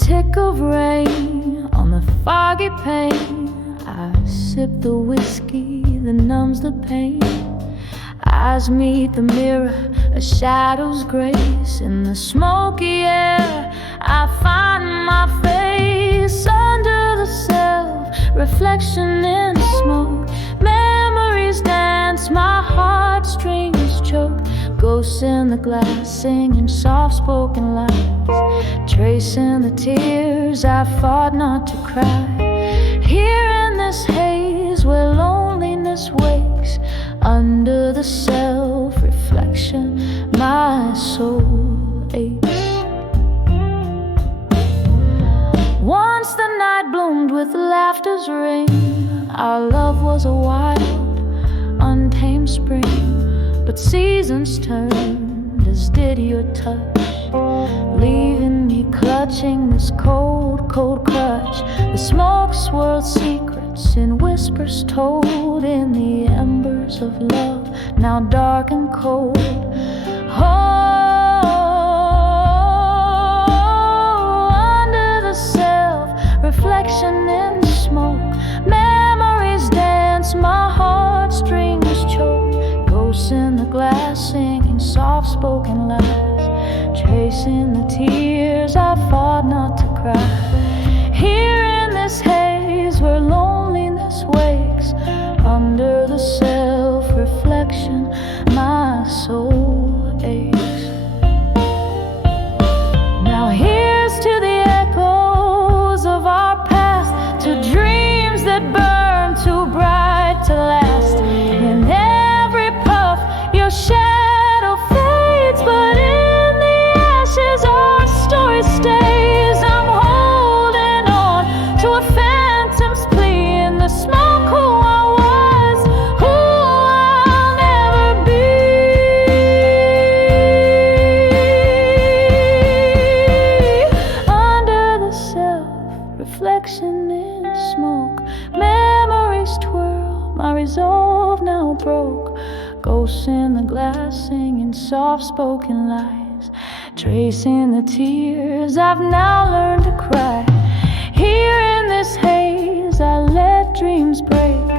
tick of rain on the foggy pane. I sip the whiskey that numbs the pain. Eyes meet the mirror, a shadow's grace. In the smoky air, I find my face. Under the self, reflection in smoke. Memories dance, my heartstrings choke. Ghosts in the glass, singing soft-spoken lies. Tracing the tears I fought not to cry. Here in this haze where loneliness wakes. Under the self-reflection, my soul aches. Once the night bloomed with laughter's ring. Our love was a wild, untamed spring. But seasons turned, as did your touch, leaving me clutching this cold, cold crutch. The smoke swirled secrets in whispers told in the embers of love, now dark and cold. Oh, under the self-reflection in smoke, memories dance, my heartstrings choke. Ghosts in the glass, singing soft-spoken lies. Tracing the tears I fought not to cry. Here in this haze where loneliness wakes. Under the self-reflection, my soul aches. Now here's to the echoes of our past, to dreams that burn too bright to last. In every puff your shadow fades, but in the ashes our story stays. I'm holding on to a phantom's plea in the smoke. Who I was, who I'll never be. Under the self-reflection in smoke, memories twirl, my resolve now broke. Ghosts in the glass, singing soft-spoken lies. Tracing the tears I've now learned to cry. Here in this haze I let dreams break.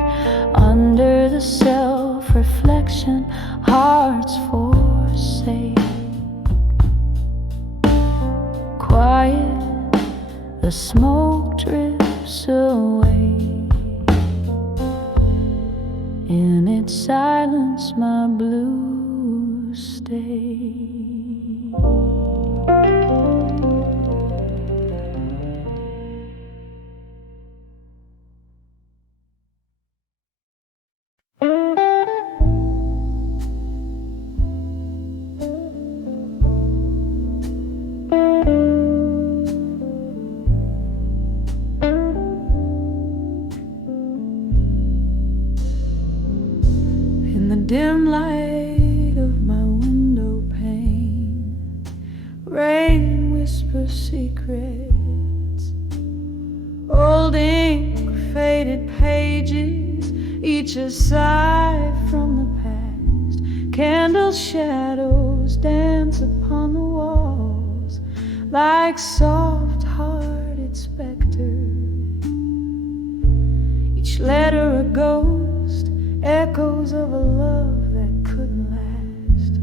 Under the self-reflection, hearts forsake. Quiet, the smoke drifts away. In its silence my blues stay. Dim light of my window pane, rain whispers secrets. Old ink, faded pages, each a sigh from the past. Candle shadows dance upon the walls like soft-hearted specters. Each letter a ghost, echoes of a love that couldn't last.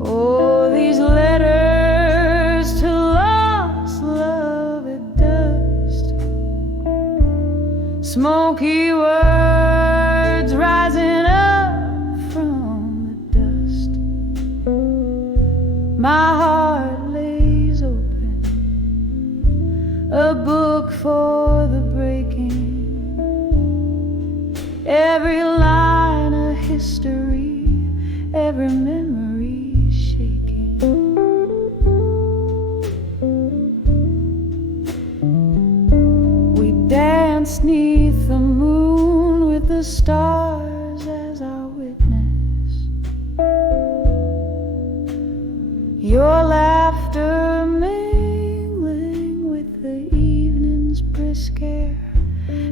Oh, these letters to lost love at dust. Smoky words rising up from the dust. My heart lays open, a book for the breaking. Every line a history, every memory shaking. We dance 'neath the moon with the stars as our witness. Your laughter mingling with the evening's brisk air.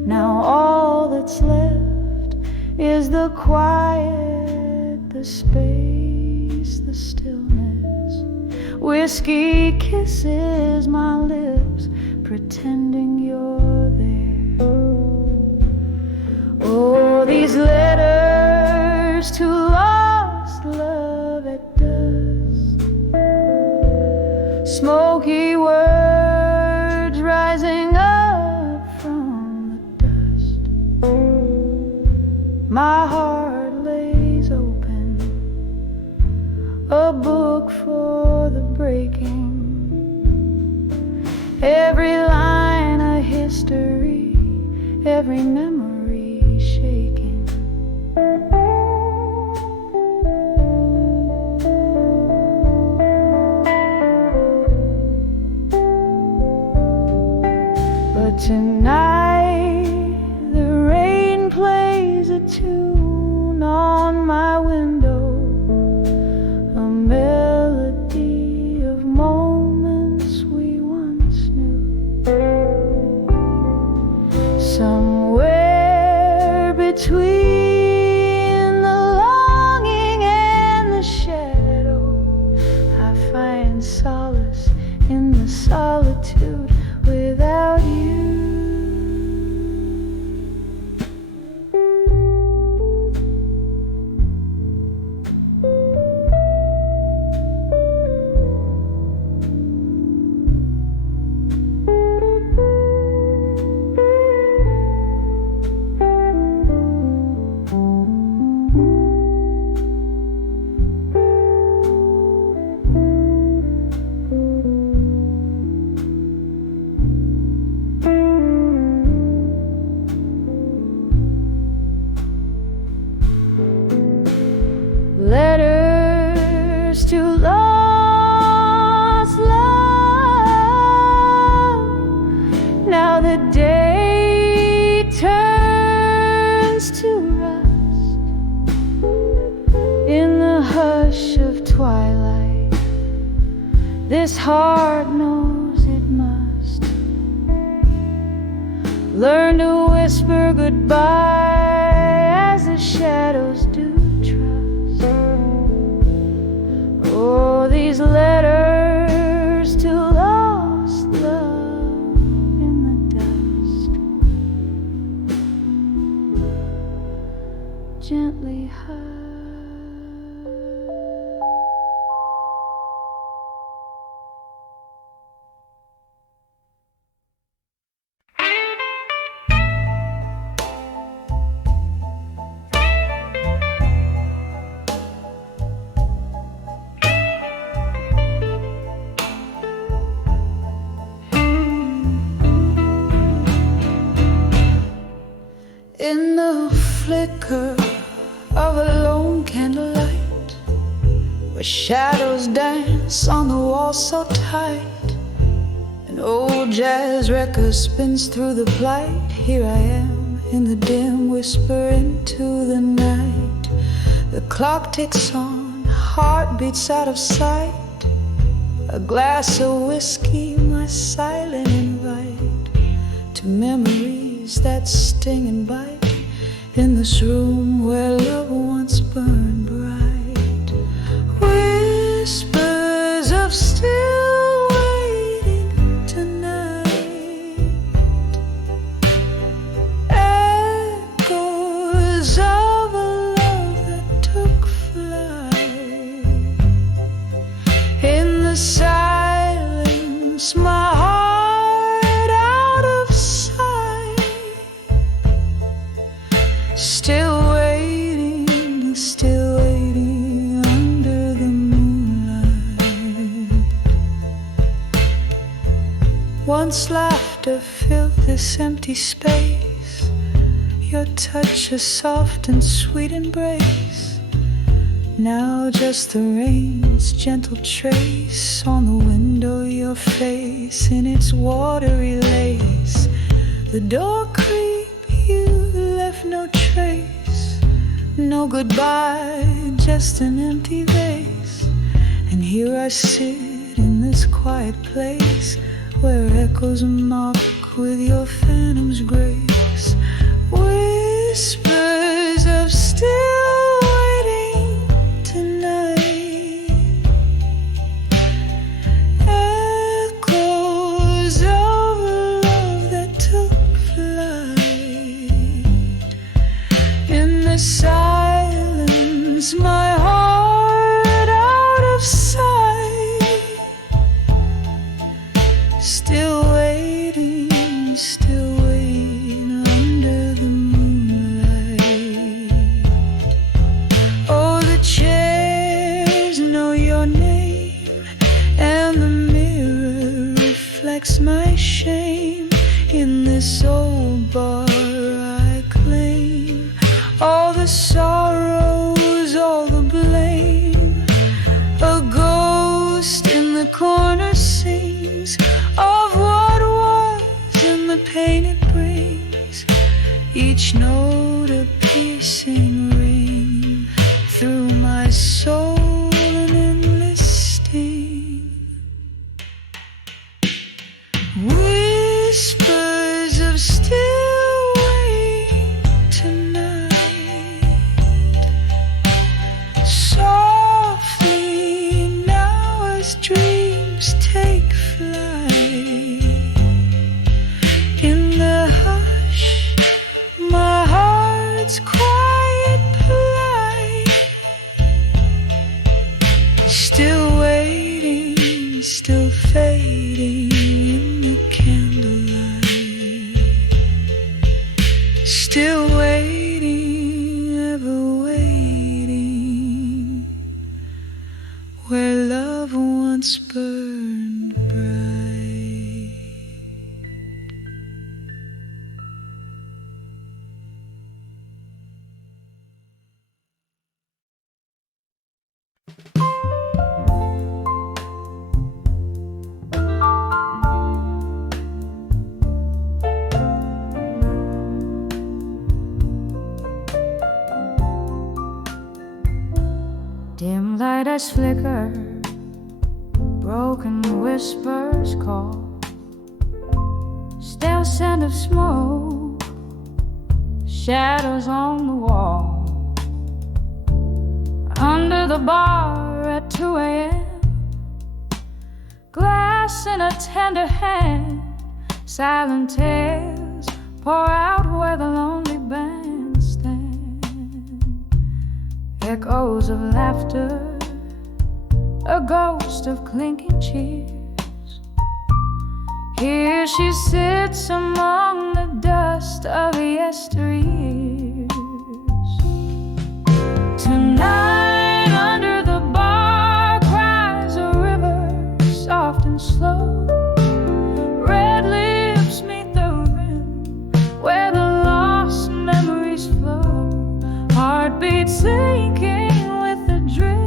Now all that's left is the quiet, the space, the stillness. Whiskey kisses my lips, pretending you're there. Oh, these letters to lost love at dusk, smoky words rising up from the dust. My heart lays open, a book for the breaking, every line a history, every memory shaking. But tonight the rain plays a tune on my window, a melody of moments we once knew. Somewhere between the longing and the shadow, I find solace in the solitude without you. Letters to lost love. Now the day turns to rust. In the hush of twilight, this heart knows it must learn to whisper goodbye as the shadows do. Oh, these letters to lost love in the dust, gently hush. In the flicker of a lone candlelight, where shadows dance on the wall so tight, an old jazz record spins through the blight. Here I am in the dim whisper into the night. The clock ticks on, heart beats out of sight. A glass of whiskey, my silent invite to memories that sting and bite. In this room where love once burned bright, whispers of still waiting tonight, echoes of a love that took flight. In the silence, my heart out of sight, still waiting under the moonlight. Once laughter filled this empty space, your touch a soft and sweet embrace. Now just the rain's gentle trace on the window, your face in its watery lace. The door creak, you left no trace, no goodbye, just an empty vase. And here I sit in this quiet place, where echoes mock with your phantom's grace. Whispers of still waiting tonight, echoes of protects my shame. In this old bar I claim all the sorrows, all the blame. A ghost in the corner sings of what was and the pain it brings. Each note a piercing ring through my soul, an endless sting. Whispers of still wait tonight, softly now as dreams take flight. In the hush, my heart's quiet plight. Still waiting, still fading in the candlelight. Still waiting, ever waiting, where love once burned bright. Dim light as flicker, broken whispers call, stale scent of smoke, shadows on the wall. Under the bar at 2 a.m., glass in a tender hand, silent tales pour out where the lonely band stands. Echoes of laughter, a ghost of clinking cheers. Here she sits among the dust of yesteryears. Tonight under the bar cries a river, soft and slow. Red lips meet the rim where the lost memories flow. Heartbeats sinking with the drip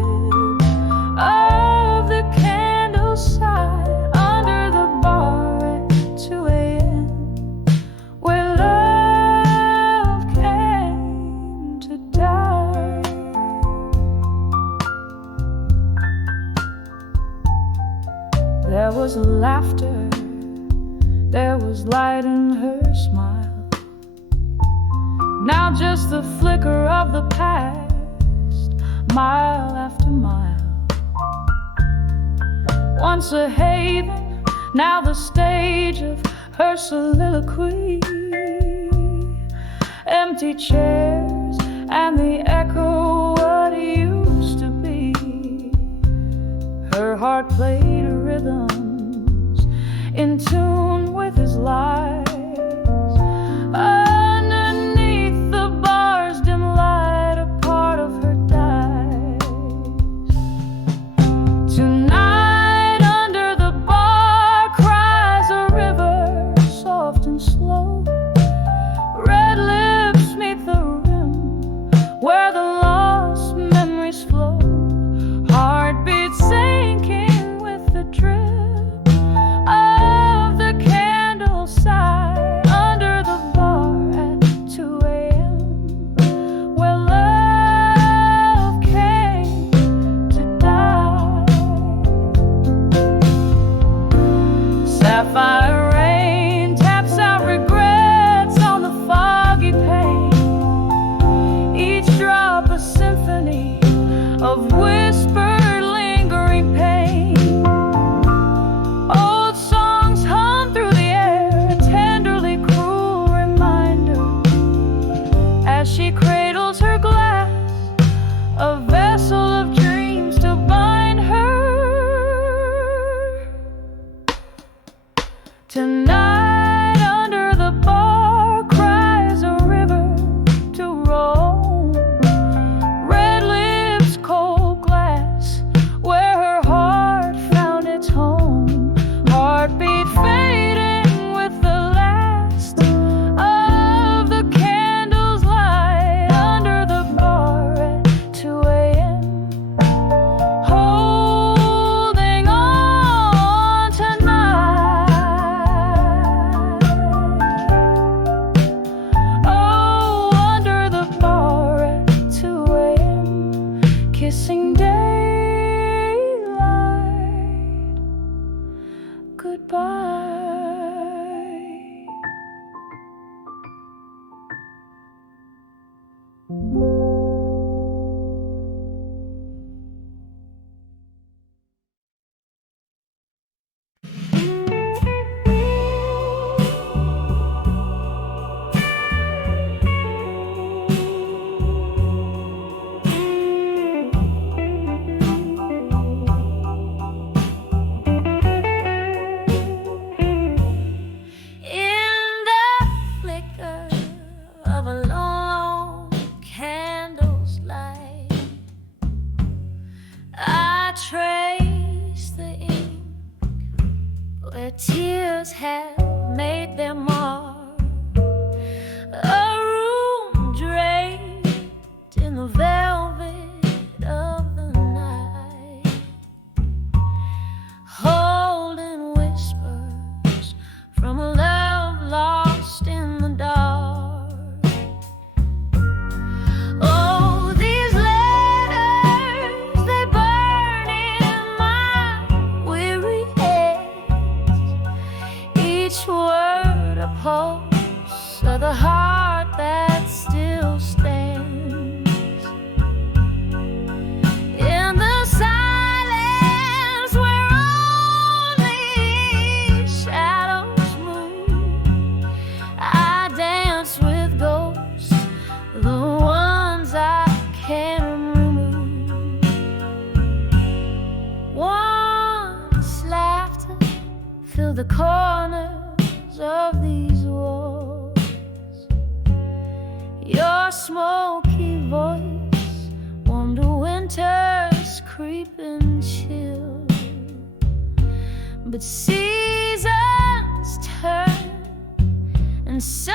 of the candle side under the bar at 2 a.m. where love came to die. There was laughter, there was light in her smile. Now just the flicker of the past, mile after mile. Once a haven, now the stage of her soliloquy. Empty chairs and the echo what used to be. Her heart played rhythms in tune with his lies. Underneath the bar's dim light, a part of her dies. Tonight under the bar cries a river, soft and slow. Red lips meet the rim where the lost memories flow. Heartbeats sinking with the drip of the candle side under the bar at 2 a.m. where love came to die. Sapphire rain taps out regrets on the foggy pane. Each drop a symphony of whispered lingering pain. Old songs hum through the air, a tenderly cruel reminder as she cradles her glass, a vessel of dreams to bind her. Tonight under the bar cries a river to roam. Red lips, cold glass, where her heart found its home. Heartbeat fades goodbye. Tears have made their mark. A room draped in the velvet of the night, holding whispers from a love lost in the dark. Oh, these letters, they burn in my weary head. Each word a pulse of the heart that still stands. In the silence where only shadows move, I dance with ghosts, the ones I can't remove. Once laughter filled the corners of these walls. Your smoky voice warmed a winter's creeping chill. But seasons turn, and so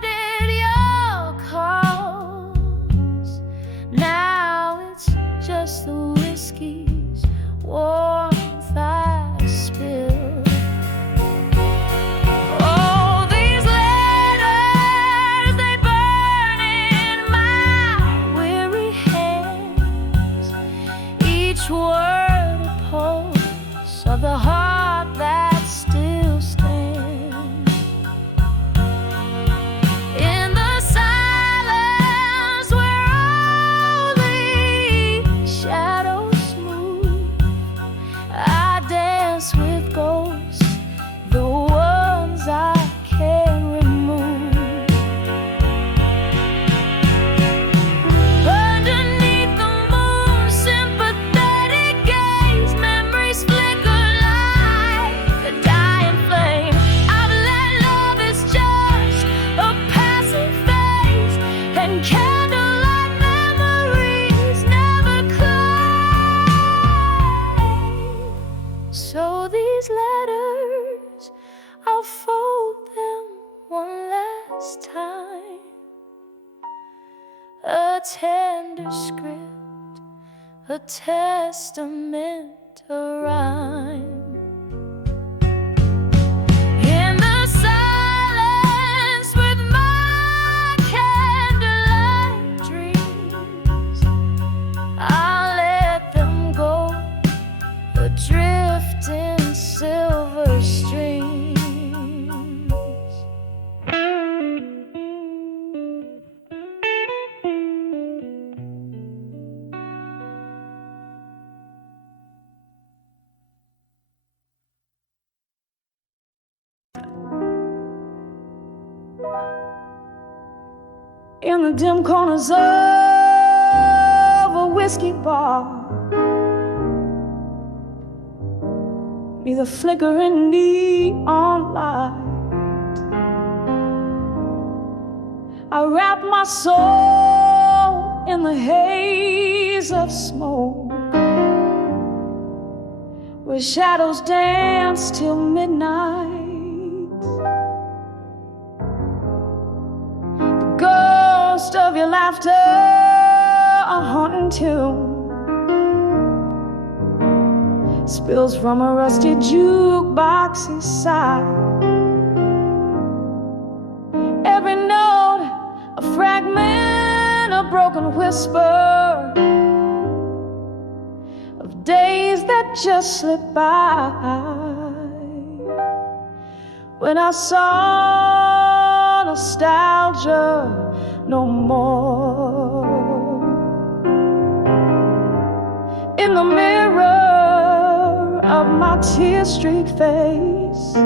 did your calls. Now it's just the whiskey's warmth I spill. Word a pulse of the heart that still stands. In the silence where only shadows move, I dance with ghosts, the ones I can't remove. So these letters, I'll fold them one last time. A tender script, a testament, a rhyme. In the silence with my candlelight dreams, I'll let them go, adrift in silver streams. In the dim corners of a whiskey bar, be the flickering neon light. I wrap my soul in the haze of smoke, where shadows dance till midnight. The ghost of your laughter, a haunting tune, spills from a rusty jukebox inside. Every note, a fragment, a broken whisper of days that just slip by. when I saw nostalgia no more. In the mirror of my tear-streaked face,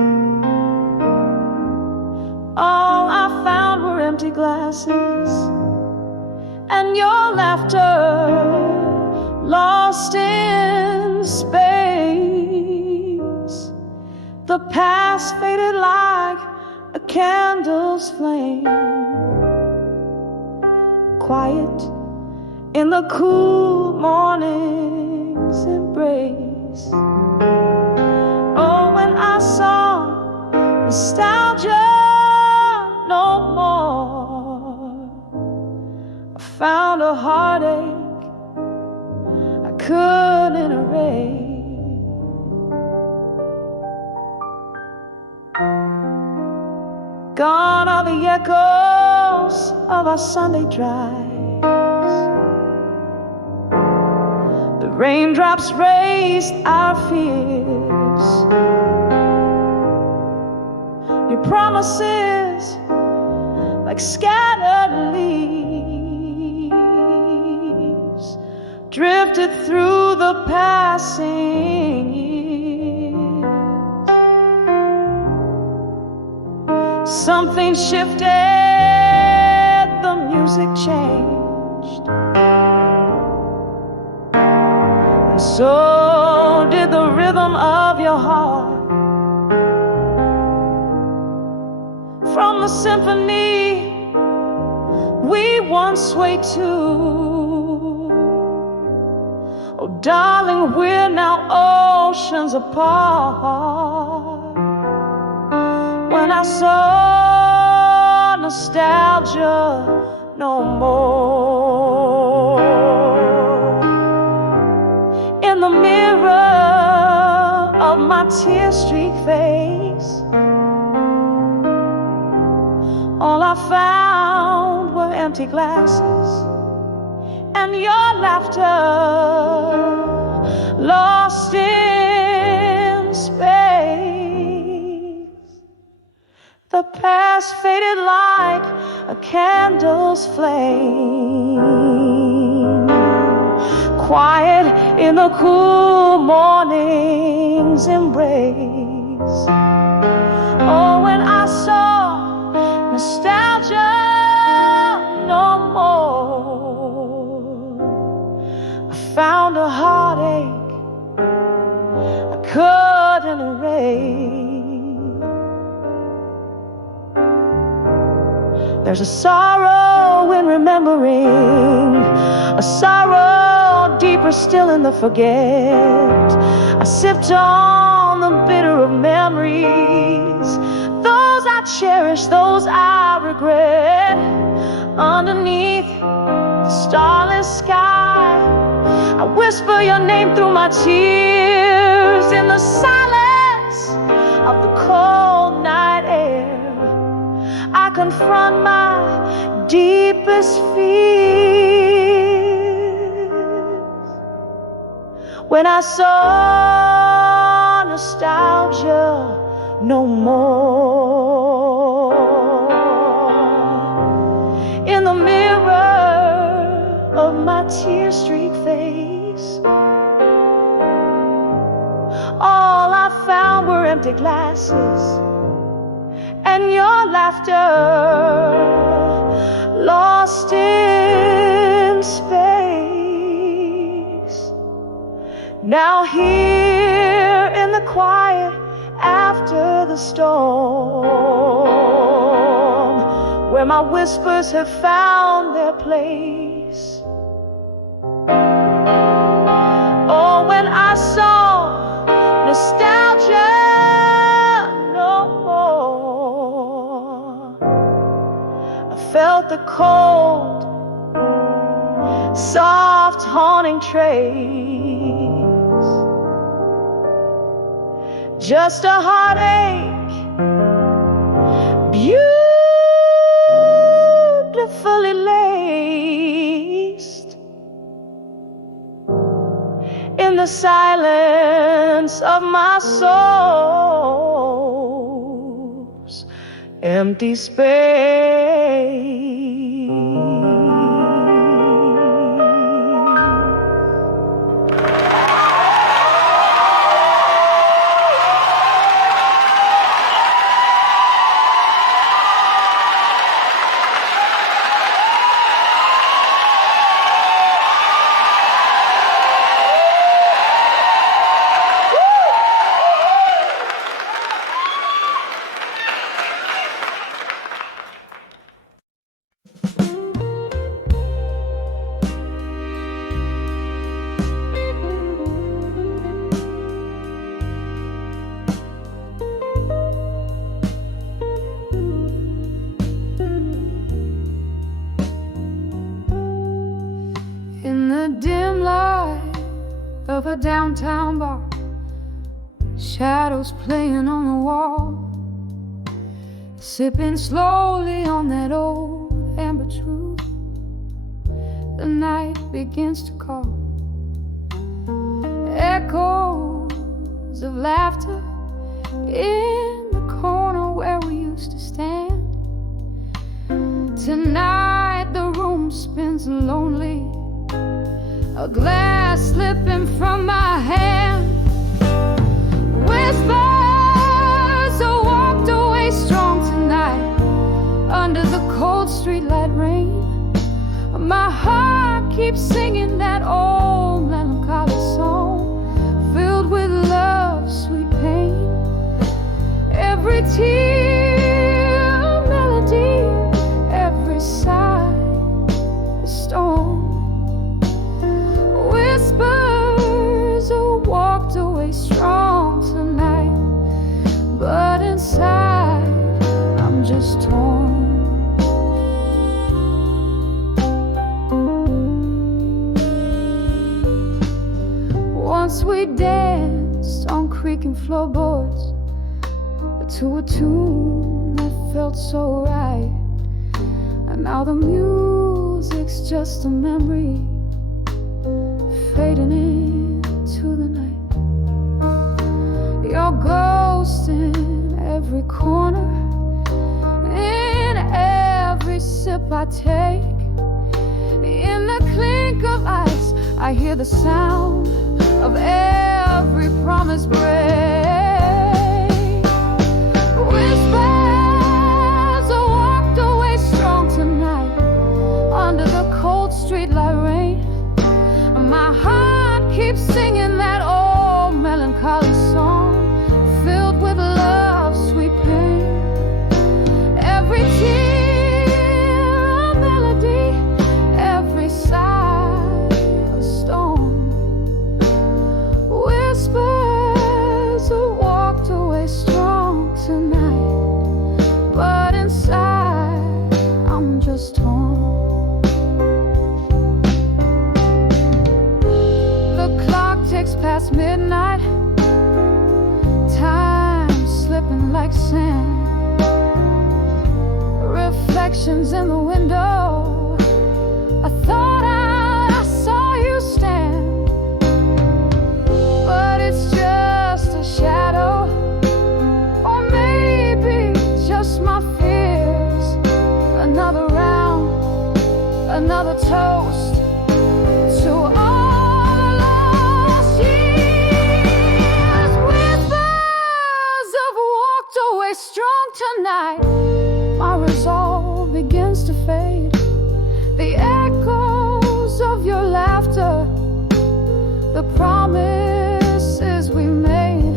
all I found were empty glasses and your laughter lost in space. The past faded like a candle's flame, quiet in the cool morning's embrace. Oh, when I saw nostalgia no more, I found a heartache I couldn't erase. Gone are the echoes of our Sunday drives. The raindrops raised our fears. Your promises, like scattered leaves, drifted through the passing years. Something shifted, the music changed, and so did the rhythm of your heart. From the symphony we once swayed to, oh darling, we're now oceans apart. When I saw nostalgia no more, in the mirror of my tear-streaked face, all I found were empty glasses and your laughter lost in space. The past faded like a candle's flame, quiet in the cool morning's embrace. Oh, when I saw nostalgia no more, I found a heartache I couldn't erase. There's a sorrow in remembering, a sorrow deeper still in the forget. I sipped on the bitter of memories, those I cherish, those I regret. Underneath the starless sky, I whisper your name through my tears. In the silence of the cold night air, I confront my deepest fears. When I saw nostalgia no more, in the mirror of my tear-streaked face, all I found were empty glasses and your laughter lost in space. Now here in the quiet after the storm, where my whispers have found their place. Oh, when I saw nostalgia felt the cold, soft, haunting trace. Just a heartache, beautifully laced in the silence of my soul. empty space. Of a downtown bar, shadows playing on the wall, sipping slowly on that old amber truth. The night begins to call, echoes of laughter in the corner where we used to stand. Tonight the room spins lonely, a glass slipping from my hand. Whispers are walked away strong tonight under the cold streetlight rain. My heart keeps singing that old melancholy song, filled with love's sweet pain. Every tear a melody, every sigh a storm. Whispers are walked away strong tonight, but inside I'm just torn. Once we danced on creaking floorboards to a tune that felt so right, and now the music's just a memory fading into the night. Your ghost in every corner, in every sip I take. In the clink of ice, I hear the sound of every promise break. Whispers are walked away strong tonight under the cold streetlight rain. My heart keeps singing that old melancholy song, filled with love's sweet pain. Every tear a melody, every sigh a storm. Whispers are walked away strong tonight, but inside I'm just torn. Takes past midnight, time slipping like sand. Reflections in the window, I thought I saw you stand, but it's just a shadow, or maybe just my fears. Another round, another toast to all. Strong tonight, my resolve begins to fade. The echoes of your laughter, the promises we made.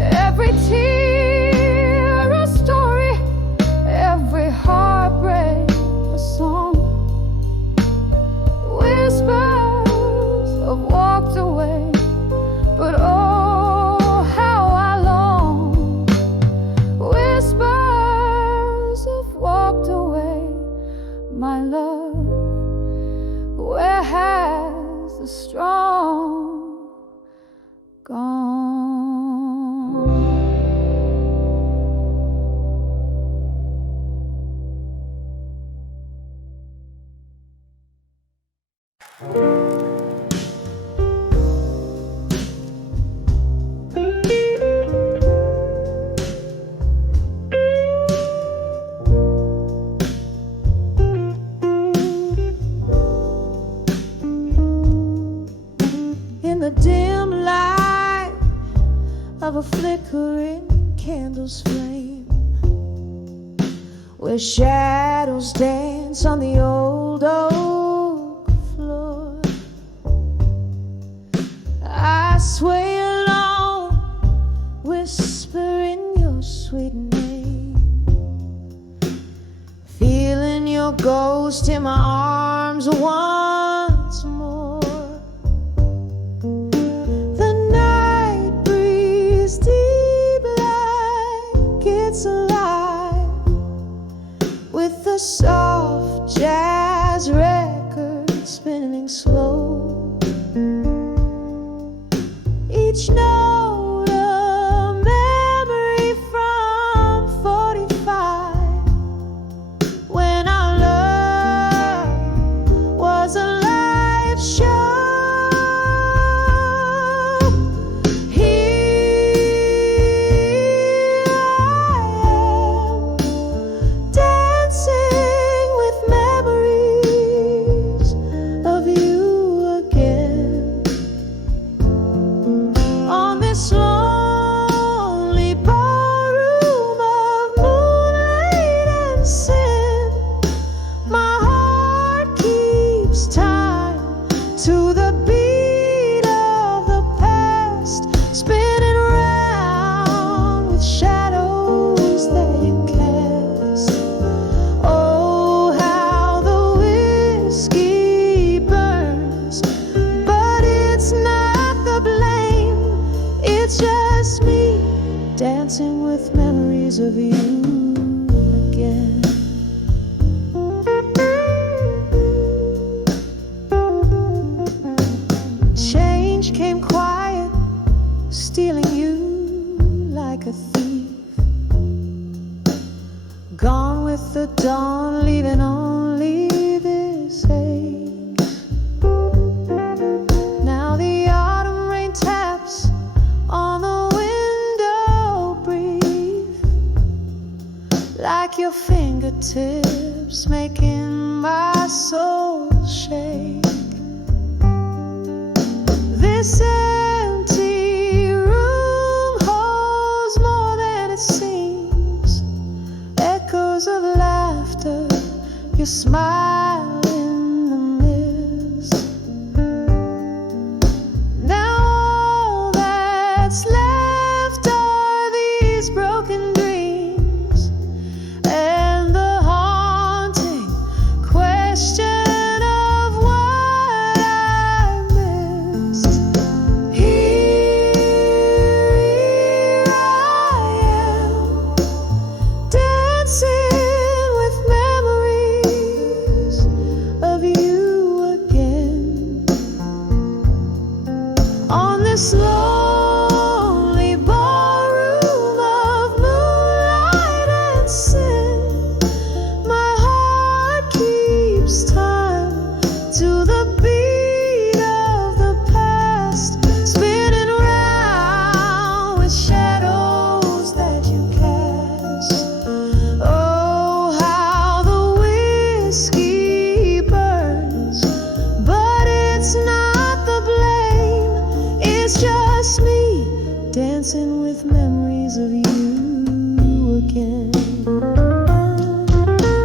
Every tear a story, every heartbreak a song. Whispers have walked away, but oh, how I long. Whispers of a flickering candle's flame, where shadows dance on the old oak floor. I sway along, whispering your sweet name, feeling your ghost in my arms once more. The night breeze deep like it's alive, with the soft jazz record spinning slow. Each note a memory from 45, when our love was a live show. Here I am, dancing with memories of you again, on this lonely ballroom of moonlight and sin. My heart keeps time to the beat of the past, spinning round with shadows that you cast. Oh, how the whiskey burns, but it's not the blame. It's just me dancing with memories of you again. Change came quiet, stealing you like a thief, gone with the dawn, leaving only this ache. Now the autumn rain taps on the window, breathe like your fingertips, making my soul shake. This empty room holds more than it seems, echoes of laughter, your smile in the mist. Now all that's left are these broken dreams, and the haunting question of what I missed. Here I am, dancing with memories of you again, on this lonely ballroom of moonlight and sin. My heart keeps time to the beat of the past, spinning round with shadows that you cast. Oh, how the whiskey burns, but it's not the blame. It's just me dancing with memories of you again.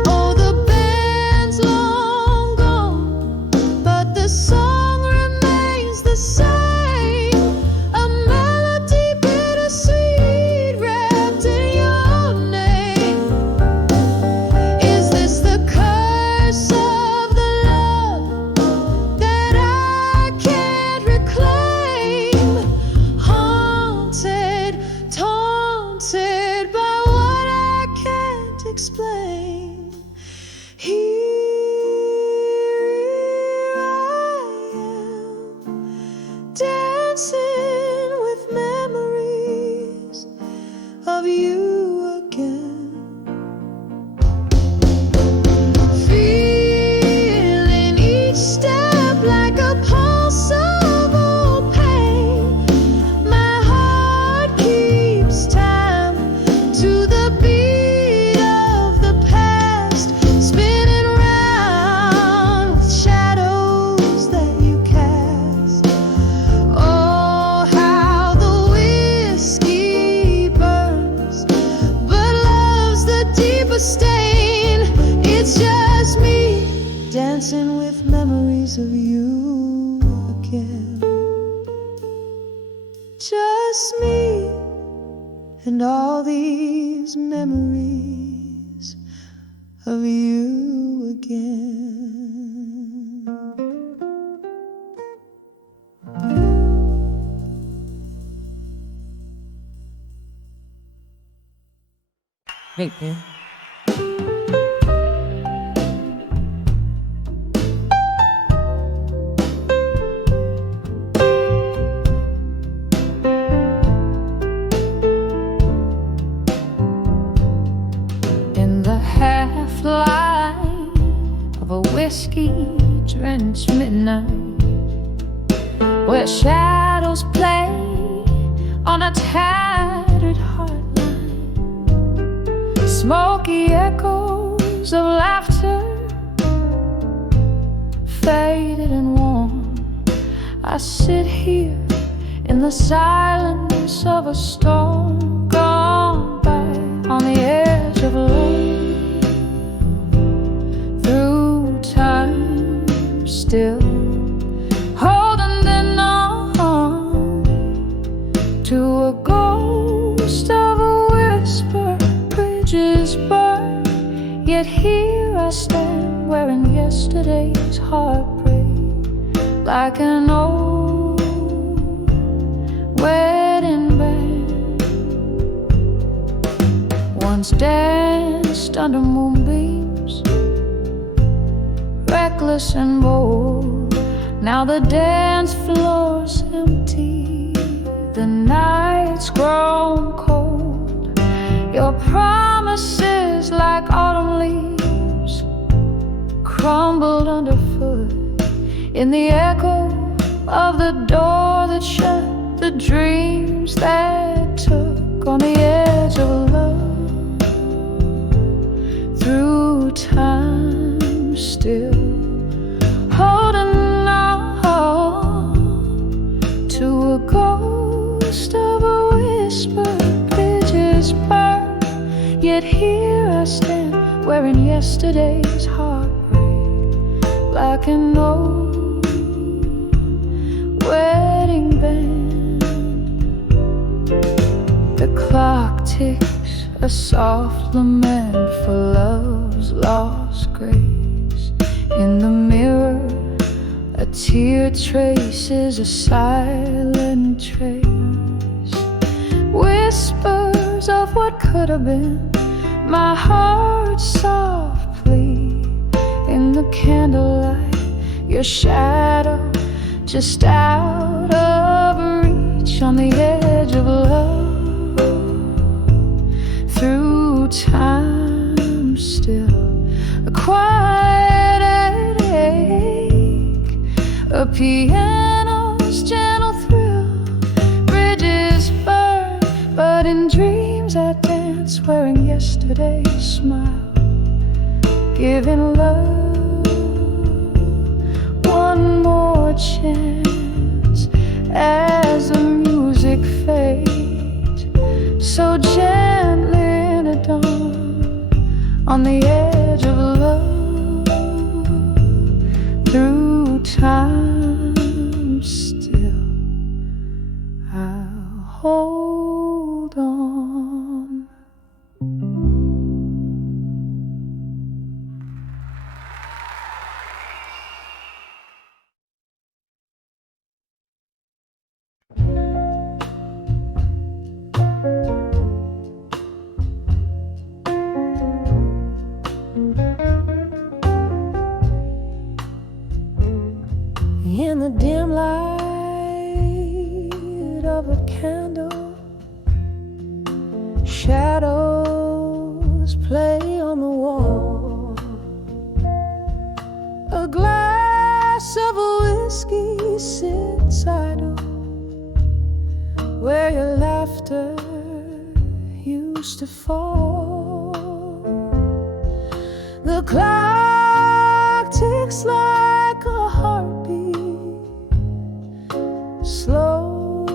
Oh, the band's long gone, but the song remains the same. A melody bittersweet, wrapped in your name. Is this the curse of the love that I can't reclaim? Haunted, taunted by what I can't and all these memories of you again. Thank you. In the half-light of a whiskey-drenched midnight, where shadows play on a tattered heartline, smoky echoes of laughter faded and worn. I sit here in the silence of a storm gone by, on the edge of love, through time still, holding on to a ghost of a whisper. Bridges burn, yet here I stand, wearing yesterday's heartbreak, like an old wedding band. Once danced under moonbeams, reckless and bold. Now the dance floor's empty, the night's grown cold. Your promises, like autumn leaves, crumbled underfoot in the echo of the door that shut, the dreams that took, on the edge of love, through time still, holding on to a ghost of a whisper. Bridges burn, yet here I stand, wearing yesterday's heartbreak, like an old wedding band. The clock ticks, a soft lament for love's lost grace. In the mirror, a tear traces a silent trace, whispers of what could have been, my heart's soft plea. In the candlelight, your shadow just out of reach, on the edge of love, through time still, a quiet ache, a piano's gentle thrill. Bridges burn, but in dreams I dance, wearing yesterday's smile, giving love one more chance as the music fades, so gently in a dawn, on the edge of love, through time still, I'll hold on. In the dim light of a candle, shadows play on the wall. A glass of whiskey sits idle, where your laughter used to fall. The clock ticks like a heartbeat, slow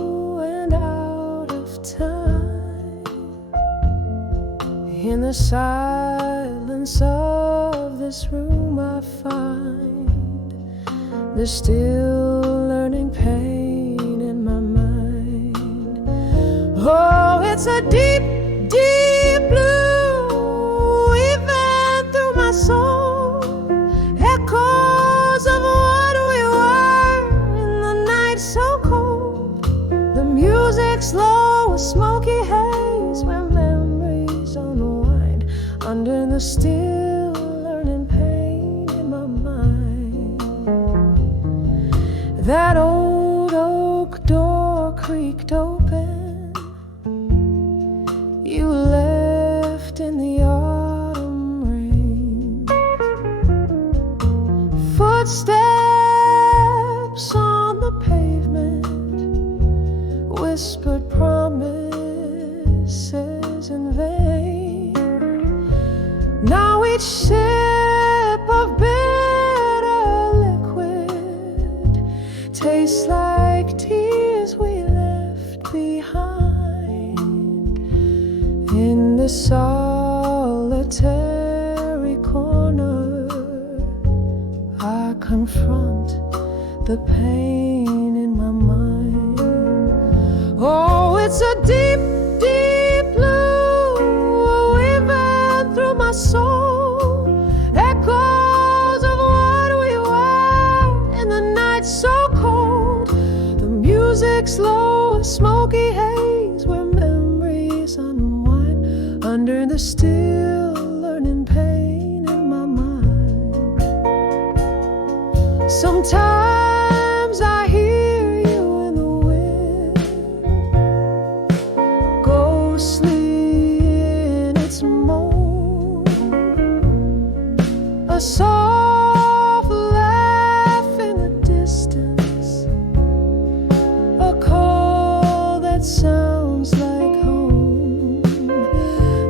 and out of time. In the silence of this room I find the still learning pain in my mind. Oh, it's a deep, deep blue even through my soul. Echoes of what we were in the night so cold. The music slow, a smoky haze where memories unwind under the still learning pain in my mind. That old oak door creaked open. You left in the autumn rain. Footsteps on the pavement, whispered promises in vain. Now each sip of bitter liquid tastes like tears we left behind. In the solitary corner, I confront the pain in my mind. Oh, it's a deep, deep blue even through my soul. Echoes of what we were in the night so cold. The music slow, a smoky haze where memories unwind under the still learning pain in my mind. Sometimes I hear you in the wind, ghostly in its moan. A soft laugh in the distance, a call that sounds like home.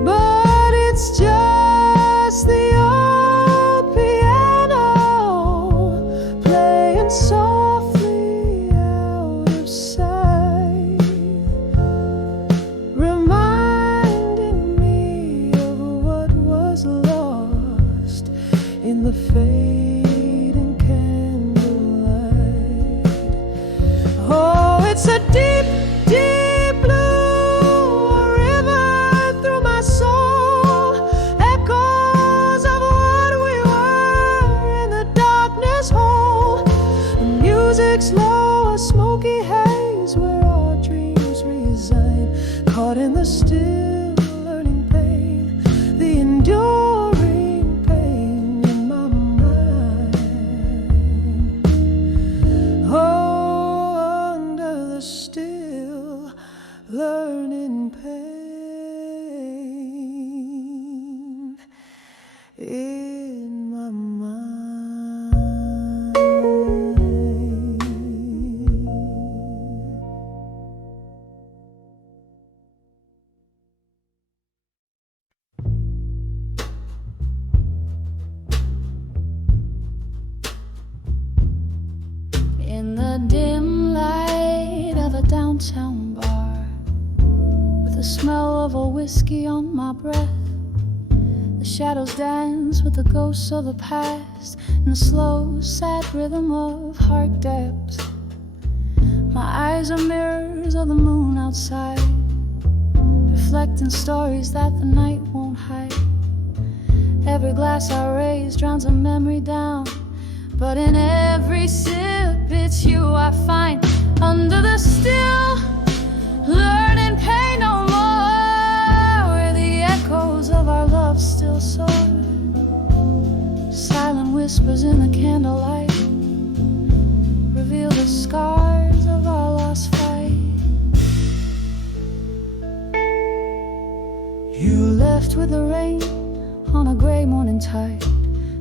But it's just the old piano playing softly out of sight, reminding me of what was lost in the fading candlelight. Oh, it's a deep, deep blue river through my soul. Echoes of what we were in the darkness hole. The music slow, a smoky haze where our dreams resign, caught in the still learning pain, the enduring pain in my mind. Oh, under the still learning pain in my mind. In the dim light of a downtown bar, with the smell of a whiskey on my breath, the shadows dance with the ghosts of the past in the slow, sad rhythm of heart depths. My eyes are mirrors of the moon outside, reflecting stories that the night won't hide. Every glass I raise drowns a memory down, but in every sip it's you I find. Under the still learning pain no more, where the echoes of our love still soar. Silent whispers in the candlelight reveal the scars of our lost fight. You left with the rain on a gray morning tide,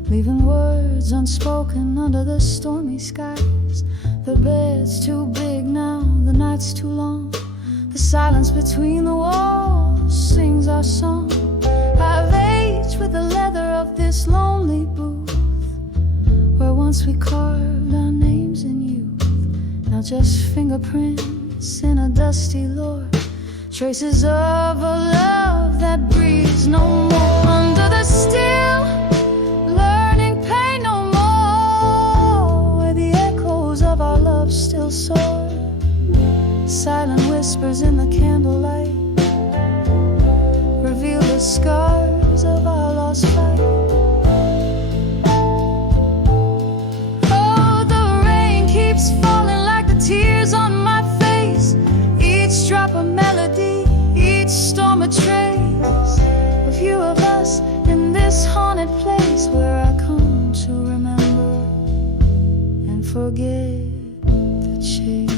leaving words unspoken under the stormy skies. The bed's too big now, the night's too long. The silence between the walls sings our song. I've aged with the leather of this lonely booth, where once we carved our names in youth. Now just fingerprints in a dusty lore, traces of a love that breathes no more. Under the still learning pain no more, where the echoes of our love still soar. Silent whispers whispers in the candlelight reveal the scars of our lost fight. Oh, the rain keeps falling like the tears on my face, each drop a melody, each storm a trace, a view of us in this haunted place where I come to remember and forget the chase.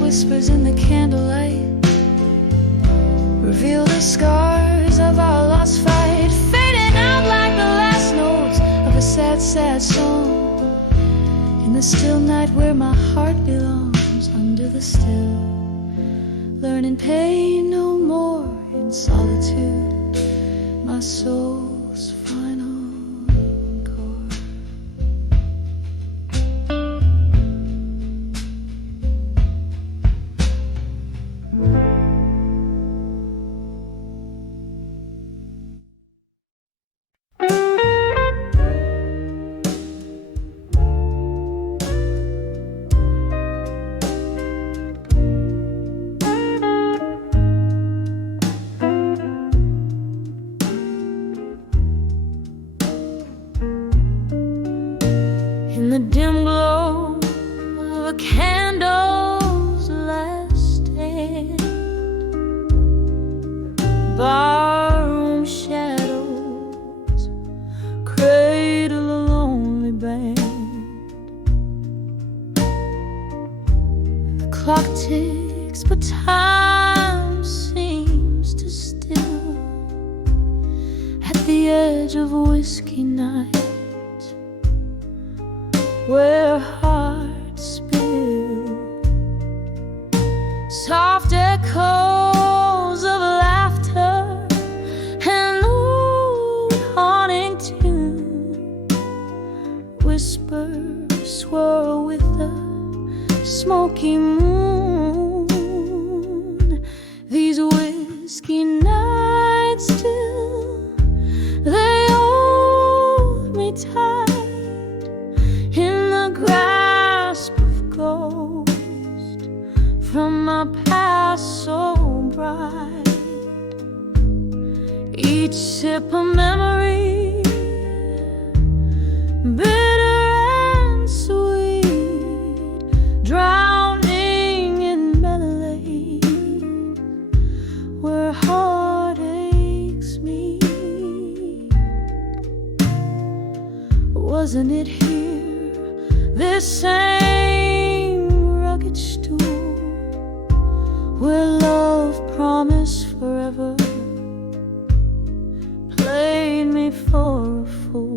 Whispers in the candlelight reveal the scars of our lost fight, fading out like the last notes of a sad, sad song in the still night where my heart belongs, under the still, learning pain no more in solitude, my soul's final chord. In the dim glow of a candle's last stand, barroom shadows cradle a lonely band. The clock ticks, but time seems to still at the edge of a whiskey night, where hearts spill soft echoes of laughter and old haunting tune. Whispers swirl with the smoky moon. These whiskey nights still, they hold me tight in the grasp of ghost from my past so bright. Each sip a memory, bitter and sweet, drowning in melody where heartaches meet. Wasn't it here, this same rugged stool, where love promised forever played me for a fool?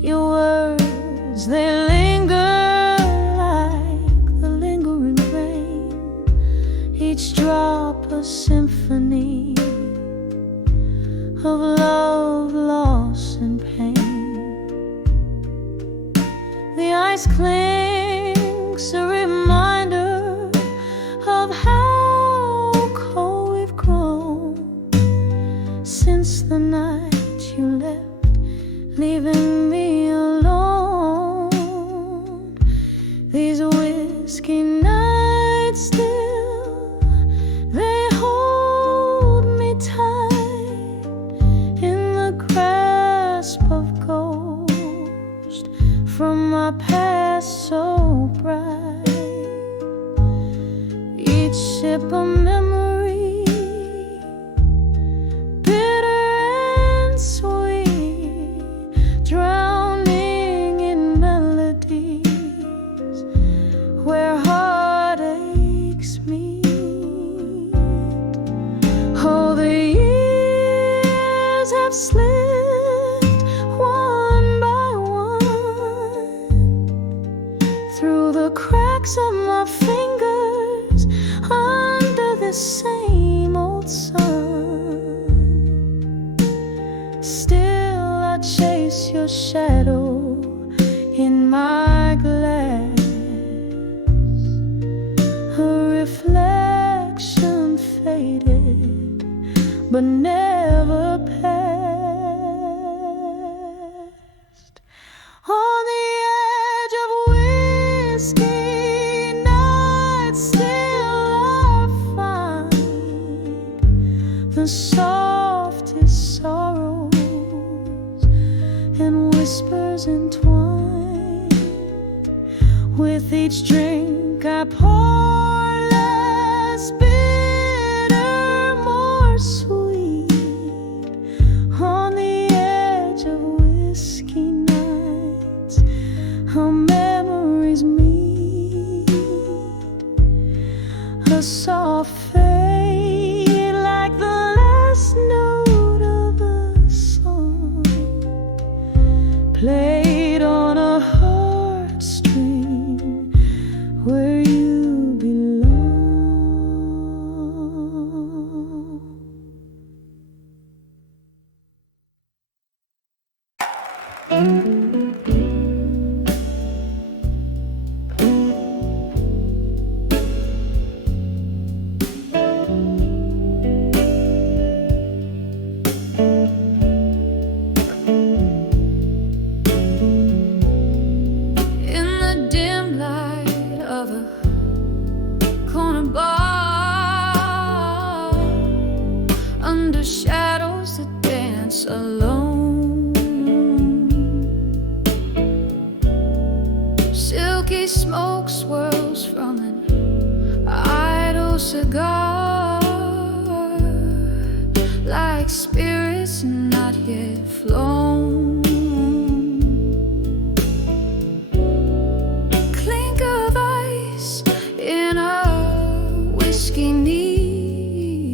Your words, they linger like the lingering rain, each drop a symphony of love, loss, and pain. The ice clinks, a reminder of how cold we've grown since the night you left, leaving me alone. These whiskey nights still, they hold slipped one by one through the cracks of my fingers under the same old sun. Still I chase your shadow in my glass, a reflection faded but never passed. On the edge of whiskey nights, still I find the softest sorrows and whispers entwined. With each drink I pour less bitter, more sweet. On the edge of whiskey nights, our memories meet. A soft fade like the last note of a song played on a heartstring where you belong. In the dim light of a corner bar, under shadows that dance alone, silky smoke swirls from an idle cigar, like spirits not yet flown. Clink of ice in a whiskey knee,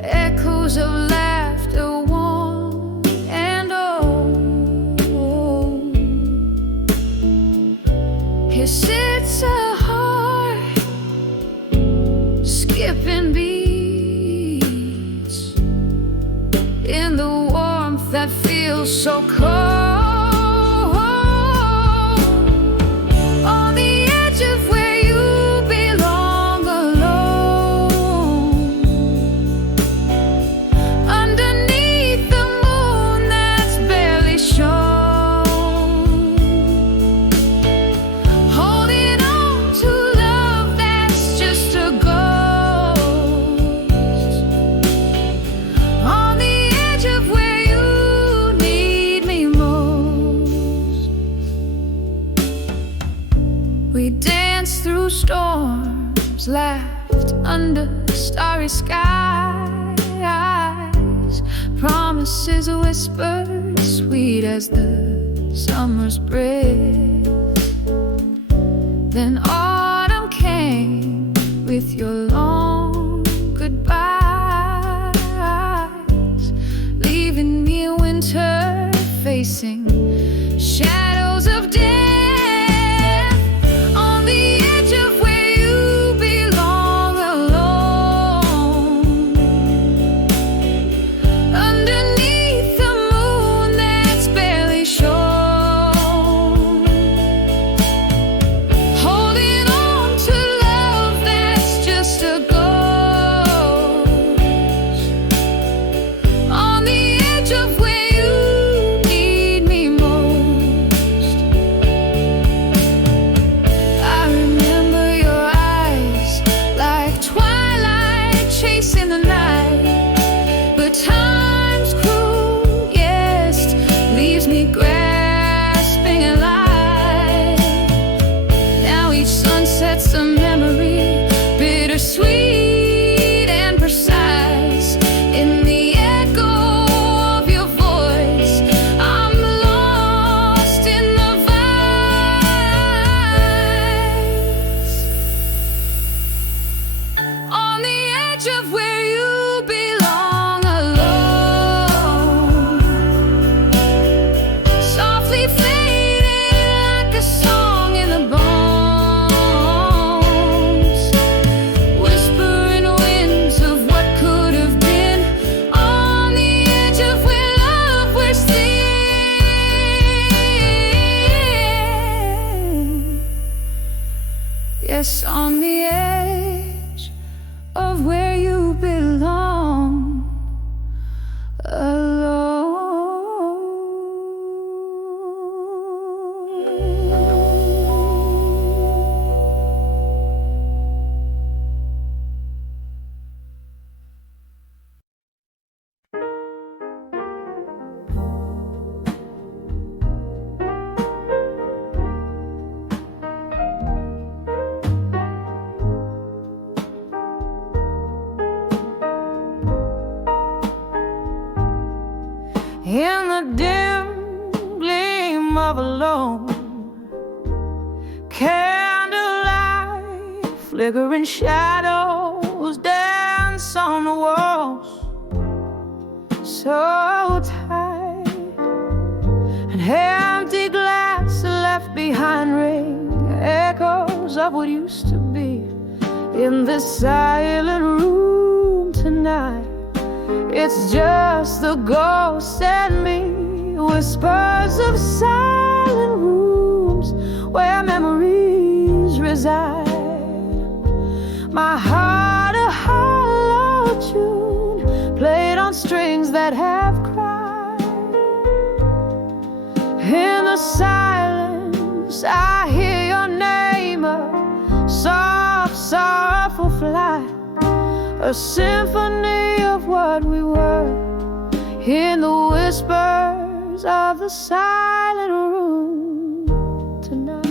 echoes of laughter one and old. Here sits a heart skipping beats in the warmth that feels so cold. On the edge of where you belong, alone, underneath the moon that's barely shown, holding on to love that's just a ghost. On the edge of where you need me most. We danced through storms, laughed under starry skies, promises whispered sweet as the summer's breath. Then autumn came with your long goodbyes, leaving me winter facing shadows of death. On the edge of where you belong, alone, underneath the moon that's barely shown, holding on to love that's just a ghost. On the edge of where you need me most. I remember your eyes like twilight chasing the night, but time's cruel, yes, leaves me grasping at life. Now each sunset's a memory, bittersweet and precise. In the echo of your voice, I'm lost in the vibes. On the edge of where you in the dim gleam of a lone candlelight, flickering shadows dance on the walls so tight. An empty glass left behind ring echoes of what used to be in this silent room tonight. It's just the ghost and me, whispers of silent rooms where memories reside. My heart a hollow tune played on strings that have cried. In the silence I hear your name, a soft, sorrowful flight, a symphony of what we were, in the whispers of the silent room tonight.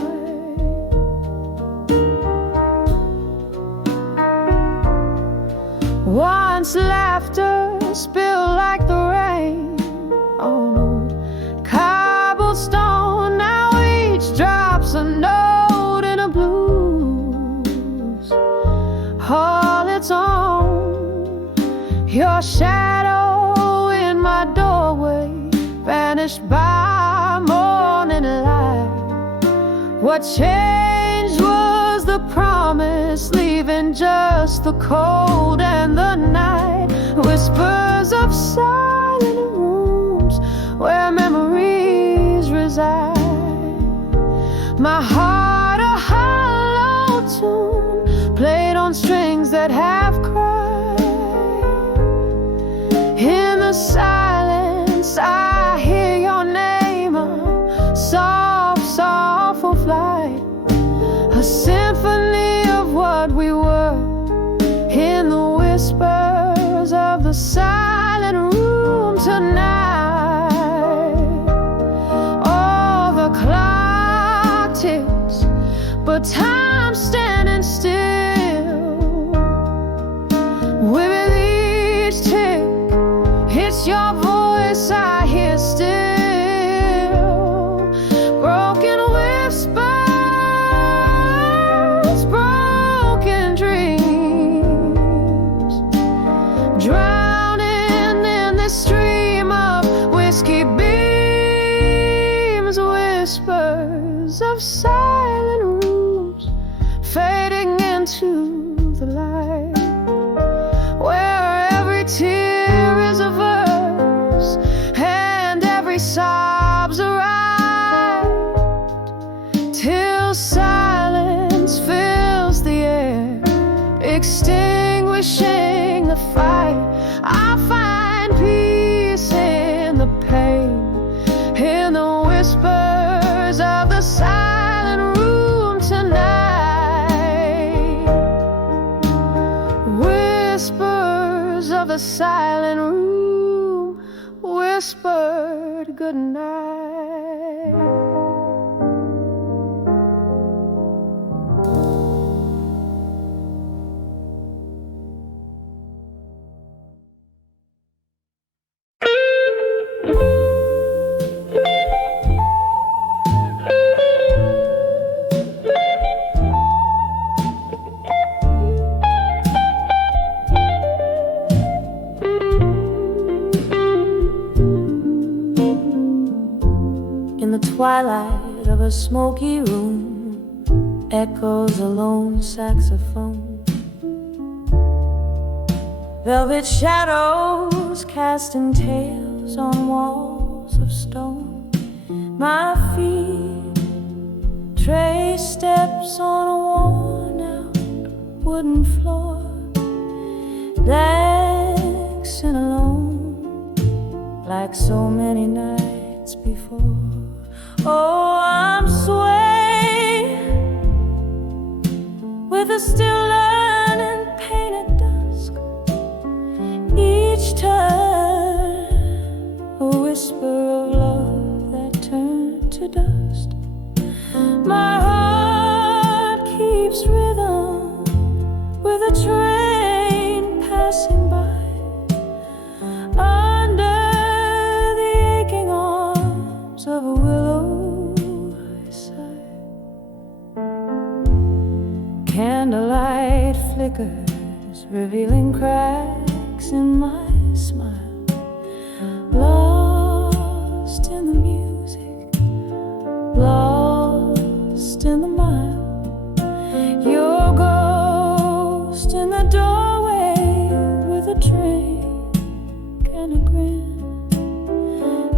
Once laughter spilled like the rain on cobblestone, now each drops a note in a blues all its own. Your shadow in my doorway vanished by morning light. What changed was the promise, leaving just the cold and the night. Whispers of silent rooms where memories reside. My heart a hollow tune played on strings that have cried. In the silence I hear your name, a soft, soulful flight, a symphony of what we were, in the whispers of the silent room tonight. Oh, the clock ticks, but time's standing still. With each tick, it's your voice I hear still. Broken whispers, broken dreams, drowning in this stream of whiskey beams. Whispers of silent rooms fading into the light, where every tear is a verse and every sob's a ride, till silence fills the air, extinguishing the fight. I find peace in the pain, in the whispers of the silent room tonight. Whispers of the silent room whispered goodnight. In the twilight of a smoky room echoes a lone saxophone. Velvet shadows casting tales on walls of stone. My feet trace steps on a worn-out wooden floor, dancing alone like so many nights before. Oh, I'm swaying with a still learning pain at dusk. Each turn, a whisper of love that turned to dust. My heart keeps rhythm with a train passing by under the cracks in my smile, lost in the music, lost in the mile. Your ghost in the doorway with a drink and a grin,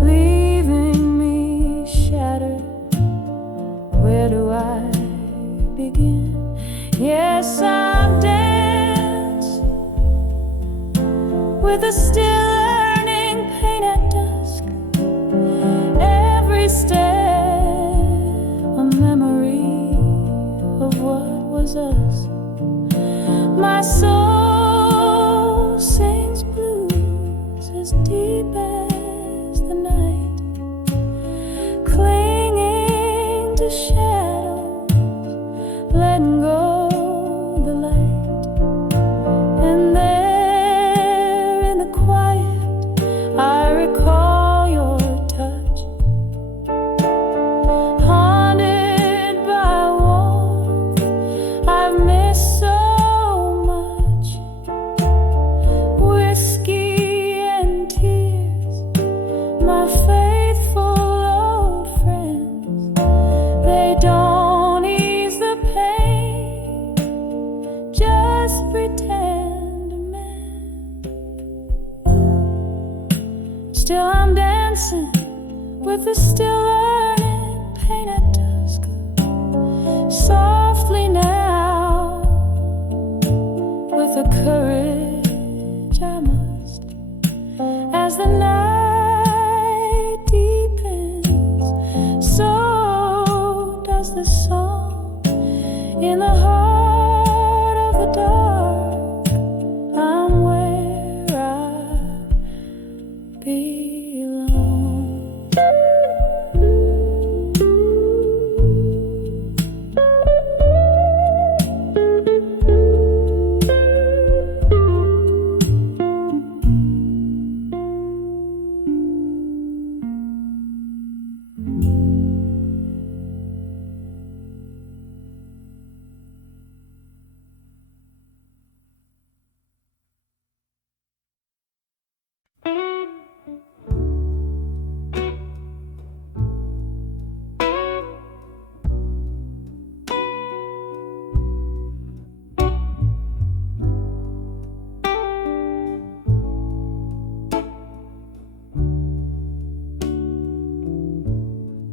leaving me shattered. Where do I begin? Yes, I'm dancing with a still earning pain at dusk. Every step a memory of what was us. My soul sings blues as deep as the night, clinging to shadows, letting go the light. And there in the quiet I recall your touch, haunted by warmth I've missed so much. Whiskey and tears, my faithful old friends, they don't ease the pain, just pretend to mend. Still I'm dancing with the still earning pain at dusk, softly now, with the courage I must. As the night deepens, so does the song. In the heart of the dark, I'm where I belong.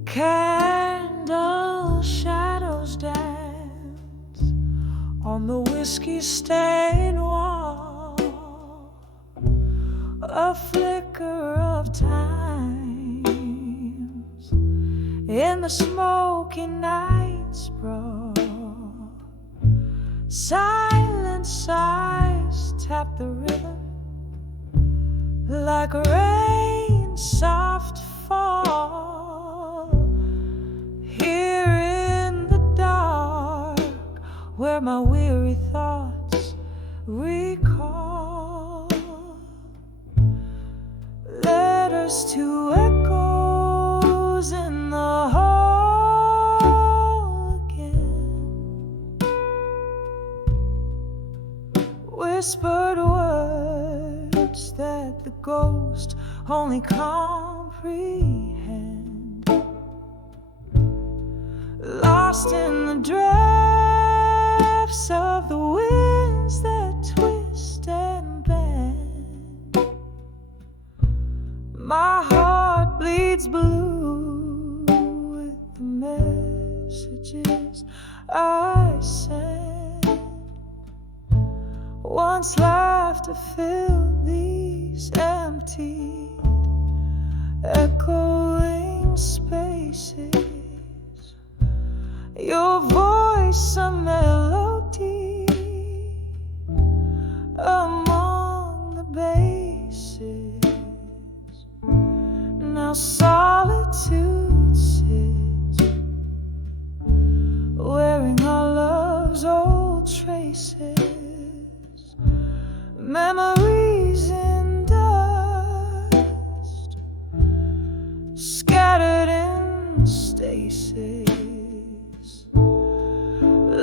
Candle shadows dance on the whiskey-stained wall, a flicker of times in the smoky night sprawl. Silent sighs tap the rhythm like rain soft fall. Here in the dark, where my weary thoughts recall, letters to echoes in the hall again, whispered words that the ghost only comprehend, lost in the drafts of the winds that twist and bend. My heart bleeds blue with the messages I send. Once laughter filled these empty, echoing spaces. Your voice a melody among the bases. Now solitude sits, wearing our love's old traces, memories in dust, scattered in stasis.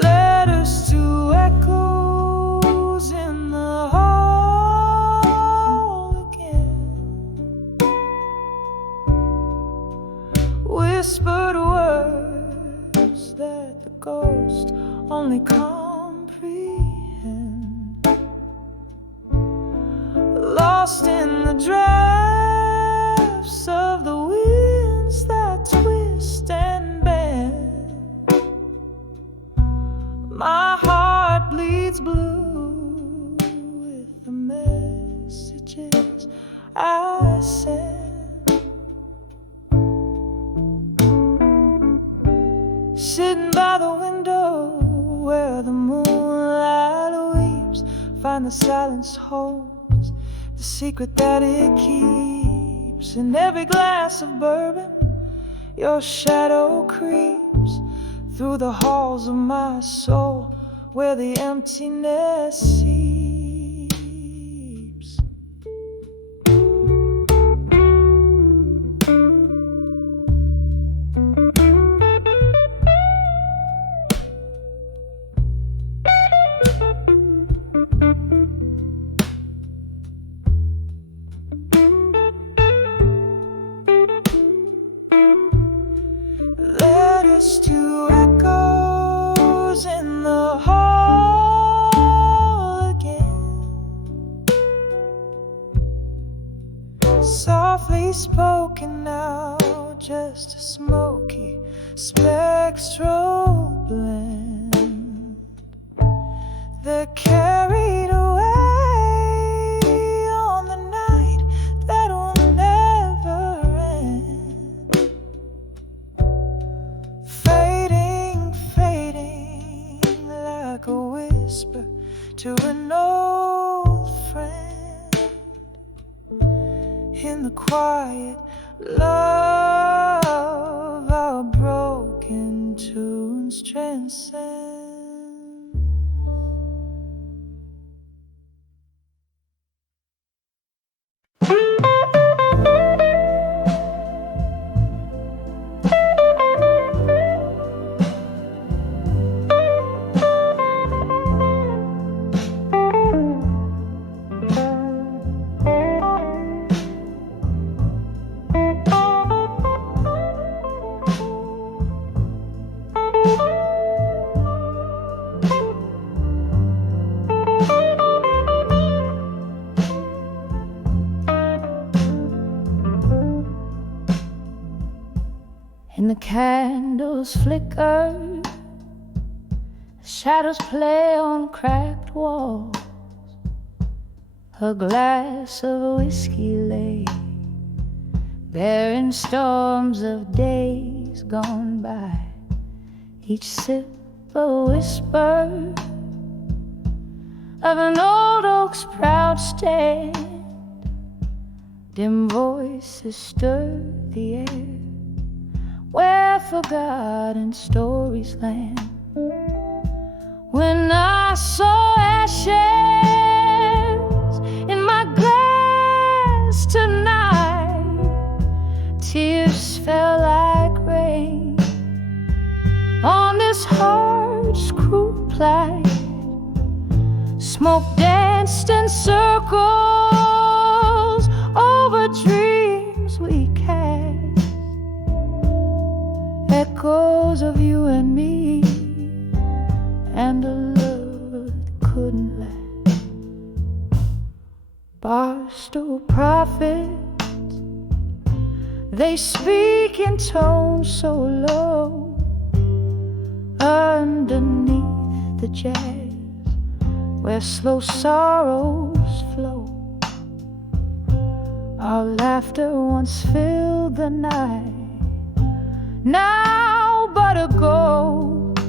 Letters to echoes in the hall only comprehend, lost in the drafts of the winds that twist and bend. My heart bleeds blue with the messages I send. Sitting by the window where the moonlight weeps, find the silence holds the secret that it keeps. In every glass of bourbon, your shadow creeps through the halls of my soul where the emptiness seeps. To echoes in the hall again, softly spoken now, just a smoky spectral blend. They're carried away on the night that will never end. Like a whisper to an old friend. In the quiet love, our broken tunes transcend. And the candles flicker, the shadows play on cracked walls. A glass of whiskey lay, bearing storms of days gone by. Each sip a whisper of an old oak's proud stand. Dim voices stir the air where forgotten stories land. When I saw ashes in my glass tonight, tears fell like rain on this heart's cruel plight. Smoke danced in circles over dreams we cast, echoes of you and me, and a love that couldn't last. Barstool prophets, they speak in tones so low, underneath the jazz where slow sorrows flow. Our laughter once filled the night, now but a ghost,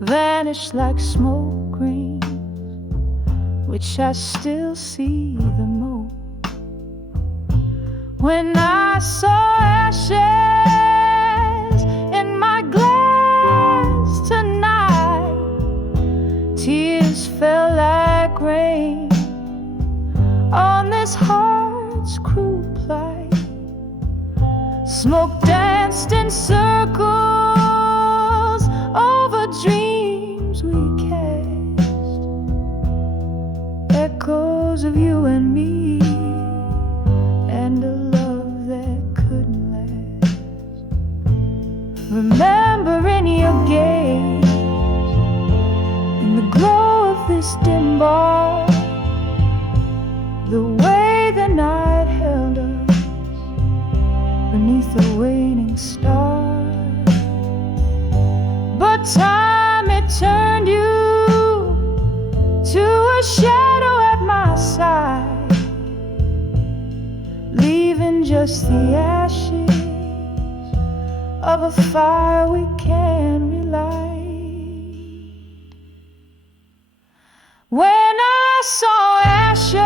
vanished like smoke rings, which I still see the most. When I saw ashes in my glass tonight, tears fell like rain on this heart's cruel plight. Smoke danced in circles over dreams we cast, echoes of you and me, and a love that couldn't last. Remembering your gaze this dim bar, the way the night held us beneath the waning star. But time, it turned you to a shadow at my side, leaving just the ashes of a fire we can relight. When I saw ashes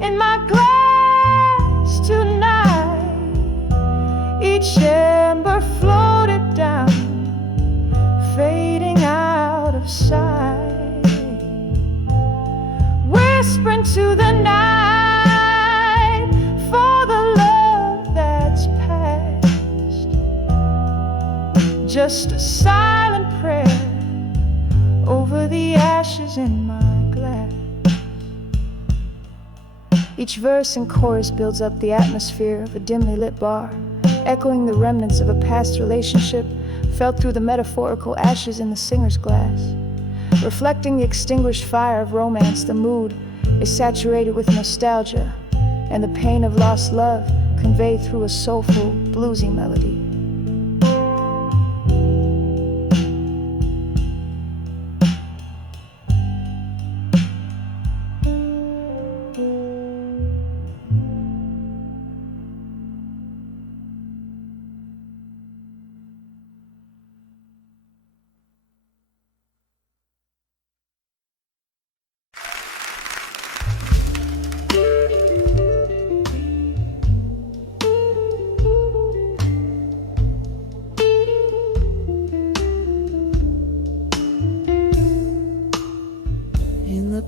in my glass tonight, each ember floated down, fading out of sight, whispering to the night for the love that's past, just a silent prayer over the ashes in my glass. Each verse and chorus builds up the atmosphere of a dimly lit bar, echoing the remnants of a past relationship felt through the metaphorical ashes in the singer's glass. Reflecting the extinguished fire of romance, the mood is saturated with nostalgia and the pain of lost love conveyed through a soulful, bluesy melody.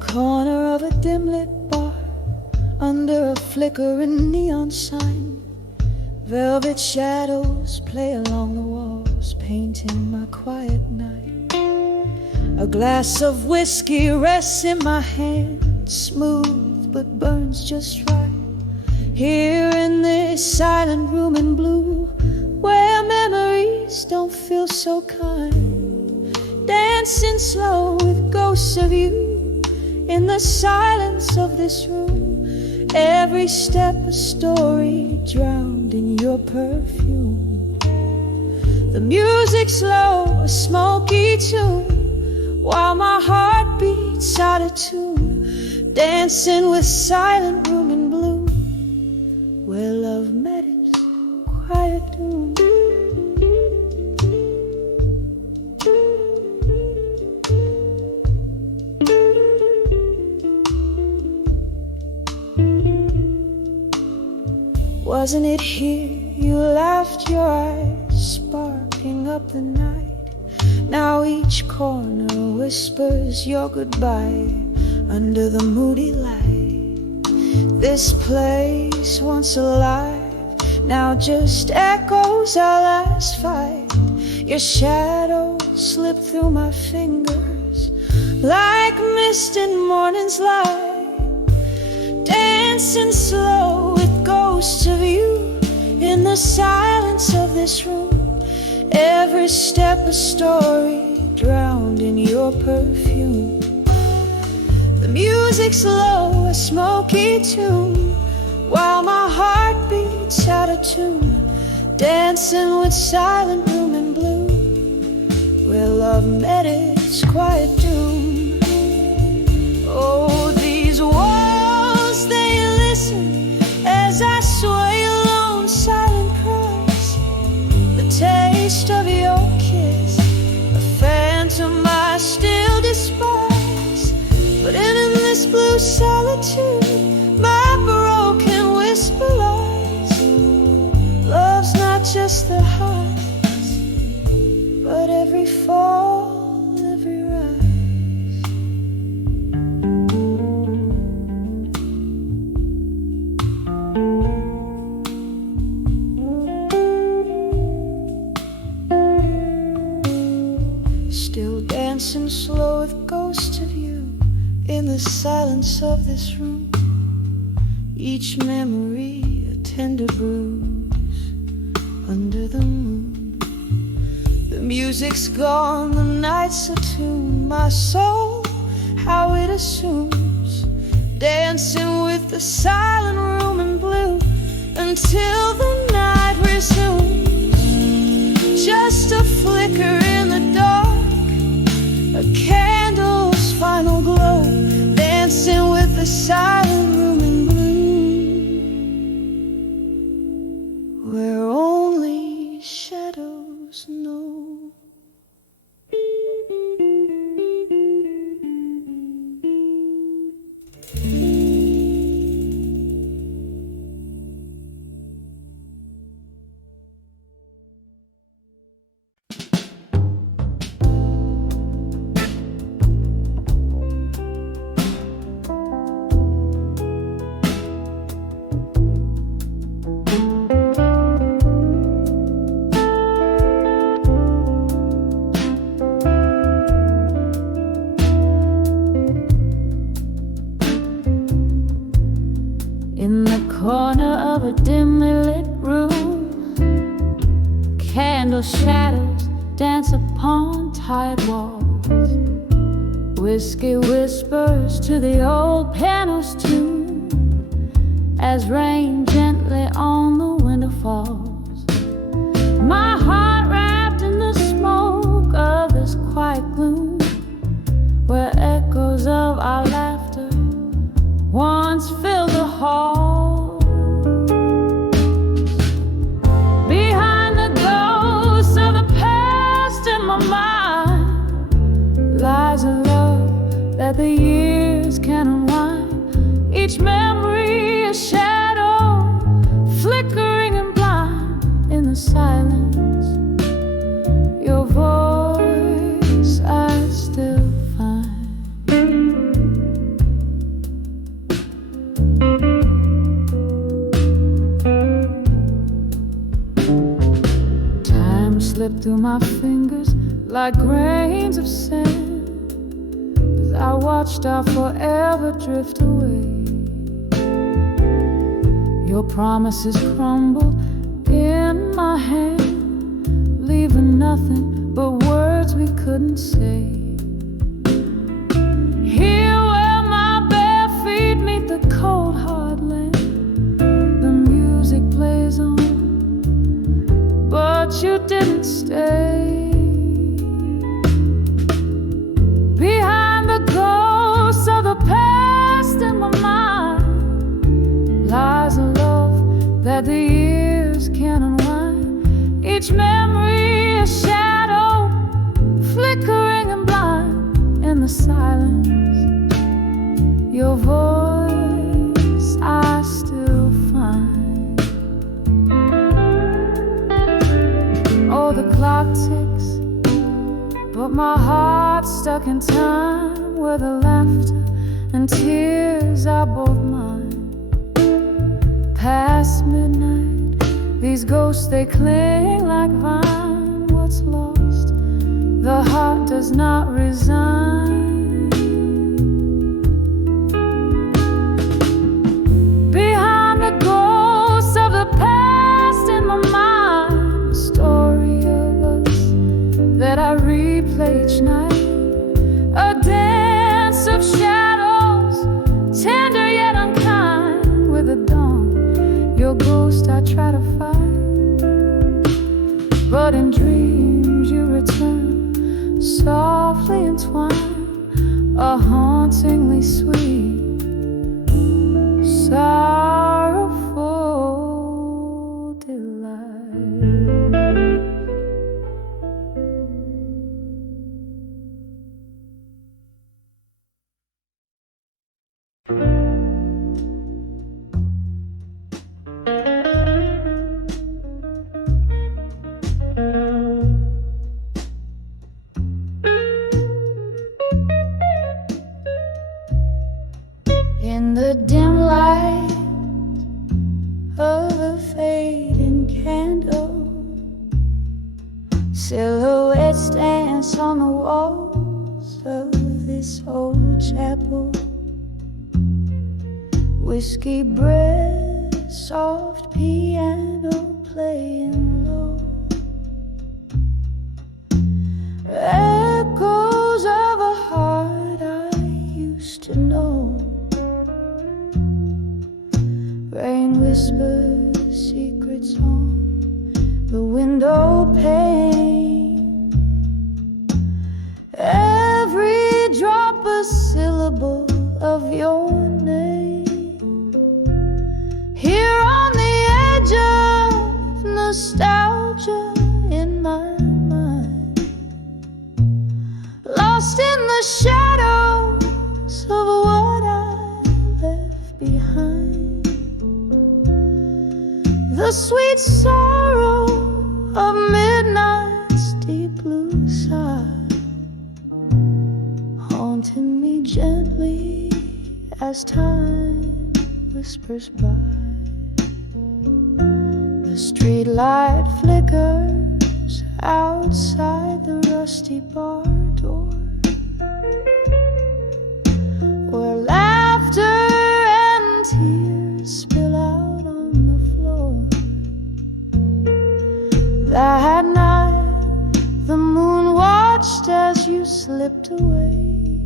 Corner of a dim-lit bar, under a flickering neon sign, velvet shadows play along the walls, painting my quiet night. A glass of whiskey rests in my hand, smooth but burns just right, here in this silent room in blue, where memories don't feel so kind, dancing slow with ghosts of you. In the silence of this room, every step a story drowned in your perfume. The music's low, a smoky tune, while my heart beats out of tune, dancing with silent room in blue, where love met its quiet doom. Wasn't it here you laughed, your eyes sparking up the night? Now each corner whispers your goodbye under the moody light. This place once alive, now just echoes our last fight. Your shadow slipped through my fingers like mist in morning's light, dancing slow with ghosts of you in the silence of this room. Every step a story drowned in your perfume. The music's low, a smoky tune, while my heart beats out of tune, dancing with silent room in blue, where love met its quiet doom. Oh, these walls, they listen as I sway alone, silent cries, the taste of your kiss, a phantom I still despise. But in this blue solitude, my broken whisper lies. Love's not just the highs, but every fall, every rise. Still dancing slow with ghosts of you in the silence of this room. Each memory a tender bruise under the moon. The music's gone, the nights attuned, my soul, how it assumes, dancing with the silent room in blue until the night resumes. Just a flicker in the dark, a candle's final glow, dancing with the silent room in blue, where only shadows know. In the corner of a dimly lit room, candle shadows dance upon tired walls. Whiskey whispers to the old piano's tune as rain gently on the window falls. My heart wrapped in the smoke of this quiet gloom, where echoes of our laughter once filled the hall. Behind the ghosts of the past in my mind lies a love that the years can unwind. Each memory a shadow, flickering and blind in the silence. Your voice I still find. Slip through my fingers like grains of sand as I watched our forever drift away. Your promises crumbled in my hand, leaving nothing but words we couldn't say. Here where my bare feet meet the cold hard land, the music plays on, but you didn't stay. Behind the ghosts of the past in my mind lies a love that the years can't unwind. Each memory a shadow, flickering and blind in the silence. Your voice I still find. Oh, the clock ticks, but my heart's stuck in time, where the laughter and tears are both mine. Past midnight, these ghosts they cling like vine. What's lost, the heart does not resign. Behind the ghosts of the past in my mind, a story of us that I replay each night. A dance of shadows, tender yet unkind. With the dawn, your ghost I try to fight, but in dreams you return, softly entwined, a hauntingly sweet, sorrowful delight. In the dim light of a fading candle, silhouettes dance on the walls of this old chapel. Whiskey breath, soft piano playing low. echoes of a heart I used to know. Rain whispers secrets on the window pane. Every drop a syllable of your name. Here on the edge of nostalgia in my mind, lost in the shadows of what I left behind. The sweet sorrow of midnight's deep blue sigh, haunting me gently as time whispers by. The street light flickers outside the rusty bar door, where laughter and tears spill out on the floor. That night the moon watched as you slipped away,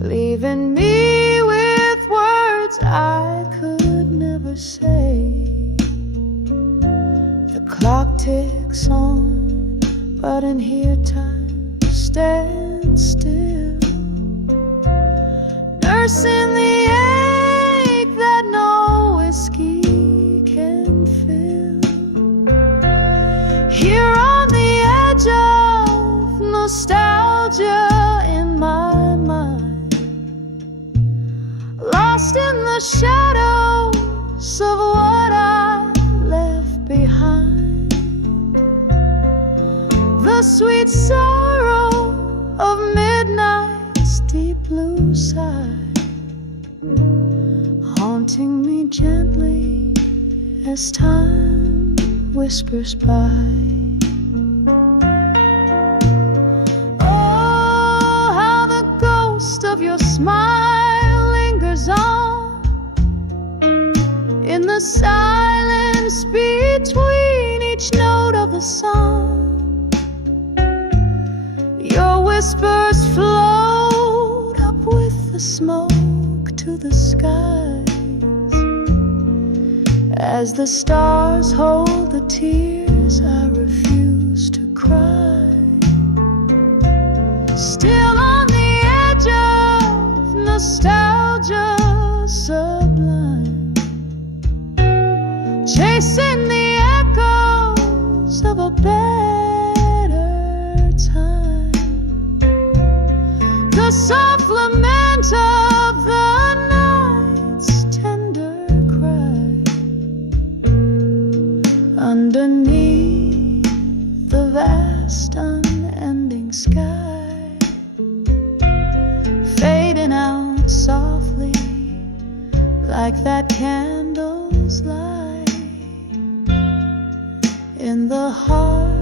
leaving me with words I could never say. The clock ticks on, but in here time stands still, nursing the ache that no whiskey can fill. Here on the edge of nostalgia in my mind, lost in the shadows of what I left behind. The sweet sorrow of midnight's deep blue sigh, haunting me gently as time whispers by. Oh, how the ghost of your smile lingers on in the silence between each note of the song. Your whispers float up with the smoke to the skies, as the stars hold the tears I refuse to cry. Still on the edge of nostalgia sublime, chasing the echoes of a better time. The soft lament of the night's tender cry, underneath the vast unending sky, fading out softly like that candle's light in the heart